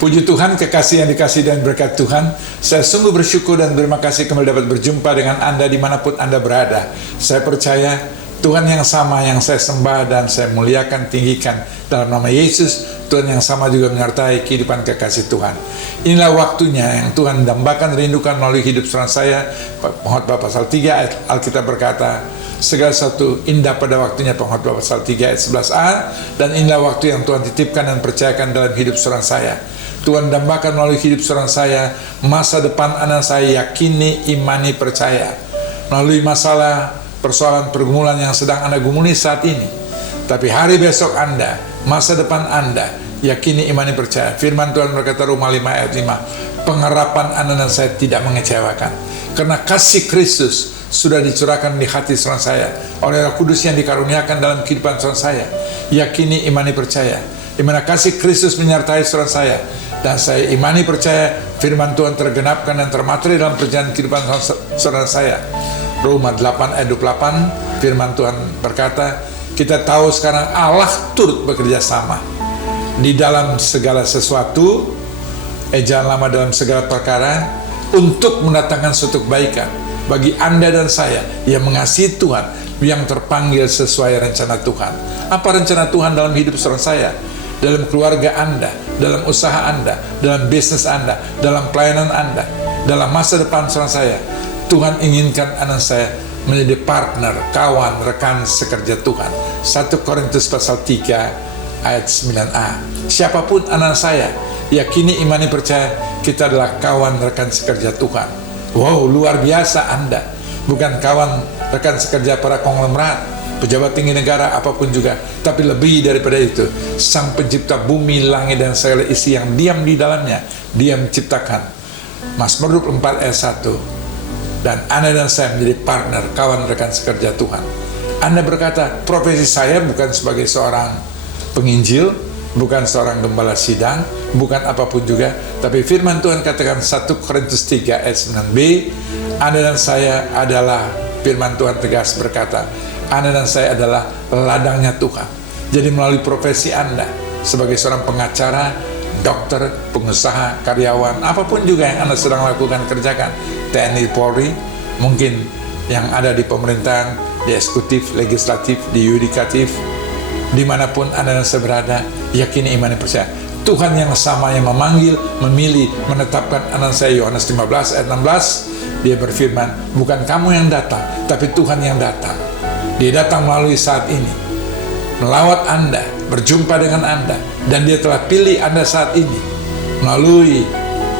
Puji Tuhan, kekasih yang dikasih dan berkat Tuhan. Saya sungguh bersyukur dan berterima kasih kembali dapat berjumpa dengan Anda dimanapun Anda berada. Saya percaya Tuhan yang sama yang saya sembah dan saya muliakan, tinggikan dalam nama Yesus. Tuhan yang sama juga menyertai kehidupan kekasih Tuhan. Inilah waktunya yang Tuhan dambakan, rindukan melalui hidup saudara saya. Pengkhotbah pasal 3 ayat Alkitab berkata, segala sesuatu indah pada waktunya. Pengkhotbah pasal 3 ayat 11a. Dan inilah waktu yang Tuhan titipkan dan percayakan dalam hidup saudara saya. Tuhan dambakan melalui hidup saudara saya, masa depan anak saya yakini, imani, percaya. Melalui masalah, persoalan, pergumulan yang sedang Anda gumuli saat ini. Tapi hari besok Anda, masa depan Anda, yakini, imani, percaya. Firman Tuhan berkata Roma 5 ayat 5, pengharapan Anda dan saya tidak mengecewakan. Karena kasih Kristus sudah dicurahkan di hati saudara saya oleh Roh Kudus yang dikaruniakan dalam kehidupan saudara saya. Yakini, imani, percaya. Di mana kasih Kristus menyertai saudara saya. Dan saya imani, percaya firman Tuhan tergenapkan dan termateri dalam perjalanan kehidupan saudara saya. Roma 8 ayat 28, firman Tuhan berkata, kita tahu sekarang Allah turut bekerja sama di dalam segala sesuatu, jangan lama dalam segala perkara, untuk mendatangkan suatu kebaikan bagi Anda dan saya yang mengasihi Tuhan, yang terpanggil sesuai rencana Tuhan. Apa rencana Tuhan dalam hidup saudara saya? Dalam keluarga Anda, dalam usaha Anda, dalam bisnis Anda, dalam pelayanan Anda, dalam masa depan saudara saya. Tuhan inginkan anak saya menjadi partner, kawan, rekan sekerja Tuhan. 1 Korintus pasal 3 ayat 9a. Siapapun anak saya, yakini, imani, percaya kita adalah kawan, rekan sekerja Tuhan. Wow, luar biasa Anda. Bukan kawan, rekan sekerja para konglomerat, pejabat tinggi negara, apapun juga. Tapi lebih daripada itu, Sang Pencipta bumi, langit, dan segala isi yang diam di dalamnya, Dia menciptakan. Mazmur 4 ayat 1. Dan Anda dan saya menjadi partner, kawan, rekan sekerja Tuhan. Anda berkata, profesi saya bukan sebagai seorang penginjil, bukan seorang gembala sidang, bukan apapun juga. Tapi firman Tuhan katakan 1 Korintus 3 ayat 9b, Anda dan saya adalah, firman Tuhan tegas berkata, Anda dan saya adalah ladangnya Tuhan. Jadi melalui profesi Anda sebagai seorang pengacara, dokter, pengusaha, karyawan, apapun juga yang Anda sedang lakukan, kerjakan, TNI, Polri, mungkin yang ada di pemerintahan, di eksekutif, legislatif, di yudikatif, dimanapun Anda dan saya berada, yakini, imani, percaya. Tuhan yang sama yang memanggil, memilih, menetapkan anak saya. Yohanes 15 ayat 16, Dia berfirman, bukan kamu yang datang, tapi Tuhan yang datang. Dia datang melalui saat ini, melawat Anda, berjumpa dengan Anda, dan Dia telah pilih Anda saat ini melalui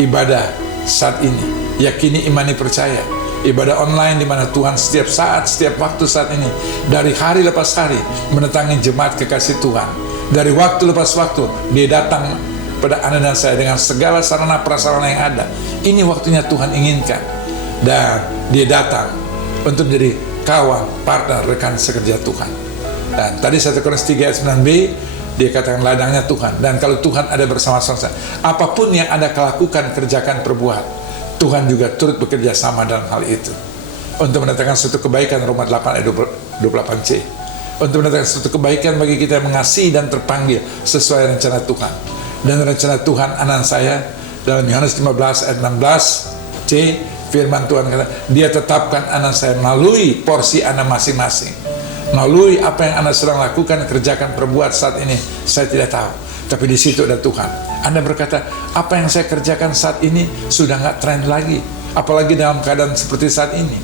ibadah saat ini. Yakini, imani, percaya. Ibadah online di mana Tuhan setiap saat, setiap waktu saat ini, dari hari lepas hari mendatangi jemaat kekasih Tuhan. Dari waktu lepas waktu Dia datang pada Anda dan saya dengan segala sarana prasarana yang ada. Ini waktunya Tuhan inginkan, dan Dia datang untuk menjadi kawan, partner, rekan sekerja Tuhan. Dan tadi 1 Korintus 3 ayat 9b, Dia katakan ladangnya Tuhan. Dan kalau Tuhan ada bersama-sama, apapun yang Anda lakukan, kerjakan, perbuat, Tuhan juga turut bekerja sama dalam hal itu. Untuk mendatangkan suatu kebaikan, Roma 8 ayat 28c. Untuk mendatangkan suatu kebaikan bagi kita yang mengasihi dan terpanggil sesuai rencana Tuhan. Dan rencana Tuhan anak saya, dalam Yohanes 15 ayat 16c, firman Tuhan kata, Dia tetapkan anak saya melalui porsi Anda masing-masing. Melalui apa yang Anda sedang lakukan, kerjakan, perbuat saat ini, saya tidak tahu. Tapi di situ ada Tuhan. Anda berkata, apa yang saya kerjakan saat ini sudah nggak tren lagi. Apalagi dalam keadaan seperti saat ini,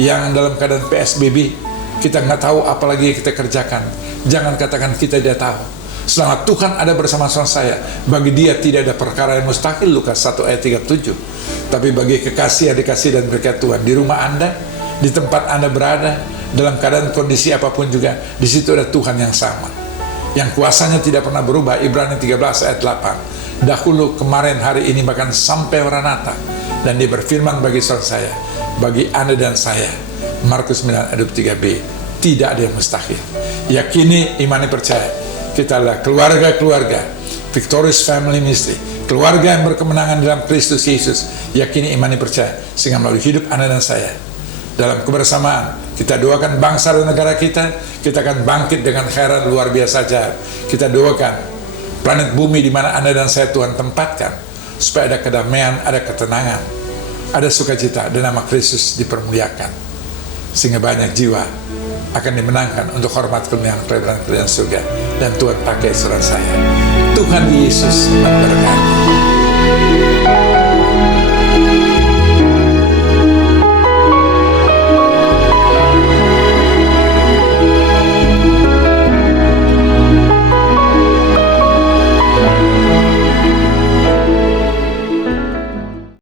yang dalam keadaan PSBB, kita nggak tahu apalagi yang kita kerjakan. Jangan katakan kita tidak tahu. Selama Tuhan ada bersama saya, bagi Dia tidak ada perkara yang mustahil. Lukas 1 ayat 37. Tapi bagi kekasih, dikasih dan berkat Tuhan, di rumah Anda, di tempat Anda berada, dalam keadaan kondisi apapun juga, di situ ada Tuhan yang sama, yang kuasanya tidak pernah berubah. Ibrani 13 ayat 8. Dahulu, kemarin, hari ini, bahkan sampai Maranatha. Dan Dia berfirman bagi saudara saya, bagi Anda dan saya, Markus 9 ayat 3b, tidak ada yang mustahil. Yakini, imani, percaya. Kita adalah keluarga-keluarga Victorious Family Ministry, keluarga yang berkemenangan dalam Kristus Yesus. Yakini, imani, percaya, sehingga melalui hidup Anda dan saya, dalam kebersamaan, kita doakan bangsa dan negara kita. Kita akan bangkit dengan khairat luar biasa ajaib. Kita doakan planet bumi di mana Anda dan saya Tuhan tempatkan, supaya ada kedamaian, ada ketenangan, ada sukacita, dan nama Kristus dipermuliakan, sehingga banyak jiwa akan dimenangkan untuk hormat kemuliaan kerajaan surga. Dan Tuhan pakai saudara saya. Tuhan Yesus memberkati.